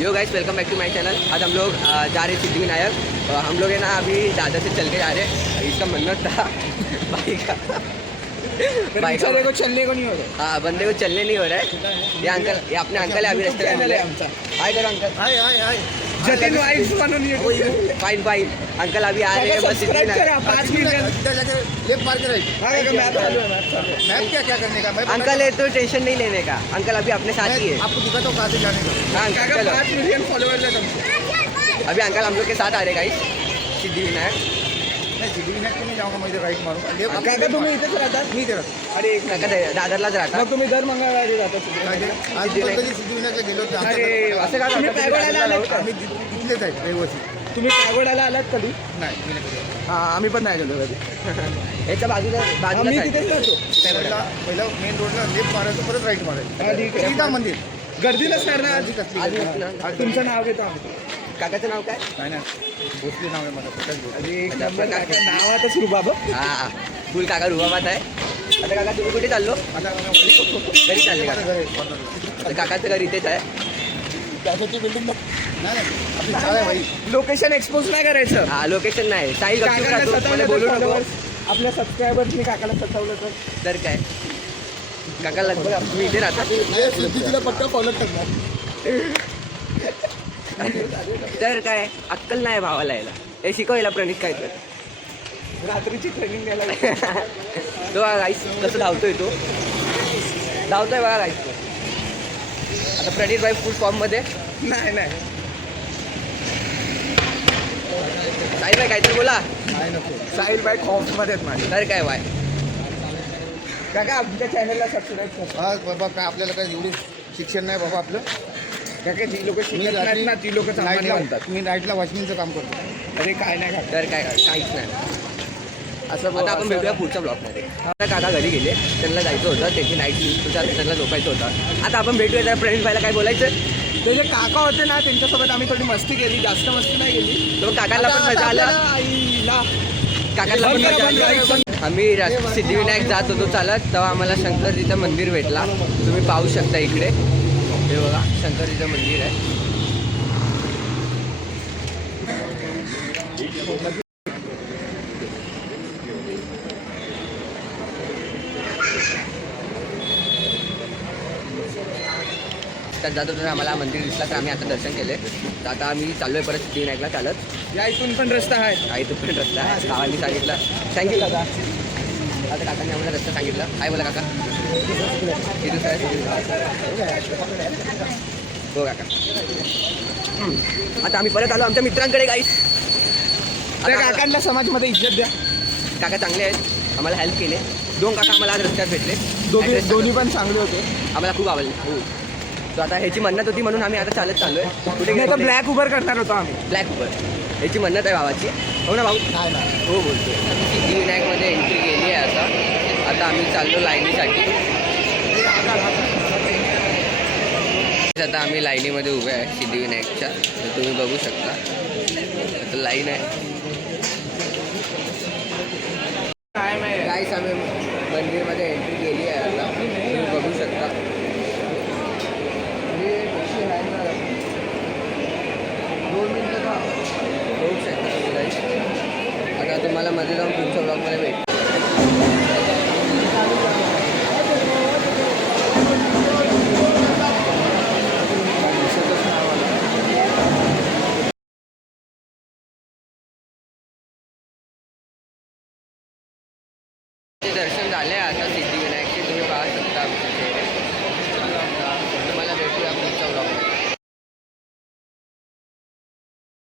Yo guys welcome back to my channel. आज हम लोग जा रहे हैं सिद्धिविनायक। हम लोग है ना अभी दादर से चल के जा रहे हैं। इसका मन्नत था भाई का बंदे को चलने को नहीं हो रहा। हाँ, बंदे को चलने नहीं हो रहा है। ये अंकल, ये अपने अंकल है, अभी रास्ते में मिले। हाय करो अंकल। हाय हाय हाय जतिन वाइफ बनून फाइन फाइन। अंकल अभी आ रहे हैं बस सिद्धिविनायक। 5 मिनट लेफ्ट मार के राइट। मैप क्या करने का? अंकल है तो टेंशन नहीं लेने का। अंकल अभी अपने साथ ही है। आपको दिखाता हूँ कहाँ से जाने का। हाँ अंकल, 5 मिलियन फॉलोअर्स है तुमसे। अभी अंकल हम लोग के साथ आ रहे गाइस सिद्धिविनायक। नहीं, सिद्धिविनायक को नहीं जाऊँगा, मैं इधर राइट मारूंगा। लेफ्ट काका तुम्ही इथेच राहतात? मी इथे राहतो। अरे एक काका दादरलाच राहता। मग तुम्ही दर मंगळवारी जाता आज सिद्धिविनायकला गेलो होतो. अरे असं का तुम्ही पायगोड्याला आलात का? आम्ही तिथलेच आहेत रहिवासी. तुम्ही पायगोड्याला आलात कधी? नाही, मी नाही गेलो. हा आम्ही पण नाही गेलो कधी. याच्या बाजूला आम्ही तिथेच राहतो. पहिला मेन रोडला लेफ्ट मारायचं, परत राईट हा, मारायचं. ठीक आहे. सीधा मंदिर. गर्दी नसणार ना आज? गर्दी कसली गर्दी? तुमचं नाव घेतो आम्ही. काकाचं नाव काय? नाही ना, भोसले नाव आहे माझं. प्रकाश भोसले. अरे एक नंबर काका, नावातच रुबाब. हा फुल काका रुबाबात आहे. आता काका तुम्ही कुठे चाललो? आता घरी चालले माझं काका? घर आहे, पंधरा. आता काकाचं घर इथेच आहे. त्याच्याची बिल्डिंग नाही, आपली शाळा आहे भाई. लोकेशन एक्सपोज नाही करायचं. हा लोकेशन नाही. साहिल गपचूप काकाला राहतो, मला सतावलं बोलू तर नको. followers, आपल्या सबस्क्रायबर्सनी काकाला सतावलं तर काय काका लगभग तुम्ही इथे राहता. नाही, सिद्धीला पक्का फॉलो करणार. तर काय अक्कल नाही भावाला यायला. हे शिकवायला प्रणित काय तर रात्रीची ट्रेनिंग द्यायला तो बघा गाईस कसं धावतोय तो. धावतोय बघा गाईस. आता प्रणित भाई फुल फॉर्ममध्ये. नाही नाही साहिल भाई काहीतरी बोला. नाही नको. साहिल बाई मध्ये आहेत माझे. तर काय वाय काका आमच्या चॅनलला सबस्क्राईब करा. हा बाबा, काय आपल्याला काय एवढी शिक्षण नाही बाबा आपलं. काका जी लोक शिकत नाहीत ना ती लोक चांगली म्हणतात. मी नाईटला वॉचमॅनचं काम करतो. अरे काय नाही काका. तर काय काहीच नाही. असं आता आपण भेटूया पुढच्या ब्लॉगमध्ये. आता काका घरी गेले, त्यांना जायचं होतं. त्याची नाईट शिफ्ट त्यांना झोपायचं होतं. आता आपण भेटूया. जरा प्रणित भाईला काय बोलायचं? ते जे काका होते ना त्यांच्यासोबत आम्ही थोडी मस्ती केली. जास्त मस्ती नाही केली. तो काकाला पण मजा आला. आईला काकाला पण मजा आली. आम्ही सिद्धिविनायक जात होतो चालत, तेव्हा आम्हाला शंकरजीचं मंदिर भेटला. तुम्ही पाहू शकता इकडे. हे बघा शंकरजीचं मंदिर आहे. तर जात होतो आम्हाला मंदिर दिसला, तर आम्ही आता दर्शन केले. तर आता आम्ही चाललोय परत सिद्धिविनायकला चालत. या इथून पण रस्ता आहे. आई तो पण रस्ता आहे. गावांनी सांगितलं. थँक्यू काका. आता काकांनी आम्हाला रस्ता सांगितलं. काय बोला काका? हे दुसरं आहे. हो काका. आता आम्ही परत आलो आमच्या मित्रांकडे गाईस. त्या काकांना समाजमध्ये इज्जत द्या. काका चांगले आहेत, आम्हाला हेल्प केले. 2 काका आम्हाला आज रस्त्यात भेटले. दोन्ही पण चांगले होते. आम्हाला खूप आवडले. हो. तर आता ह्याची मन्नत होती म्हणून आम्ही आता चालत चाललोय. कुठे नाही तर गेलो? ब्लॅक उबर करणार होतो आम्ही. Black Uber. ह्याची मन्नत आहे भावाची. हो ना भाऊ? नाही ना. हो बोलतो. सिद्धिविनायकमध्ये एंट्री केली आहे आता आम्ही चाललो लाईनीसाठी. आता आम्ही लाईनीमध्ये उभे आहे सिद्धिविनायकच्या. तर तुम्ही बघू शकता आता लाईन आहे. काहीच आम्ही मंदिरमध्ये एंट्री केली आहे आता. तुम्ही बघू शकता. दोन मिनटं का बघू शकता तुम्ही गाईस. आता तुम्हाला मध्ये जाऊन पुढच्या ब्लॉगमध्ये भेट. दर्शन झाले आता सिद्धिविनायकचे. तुम्ही पाहू शकता आमच्या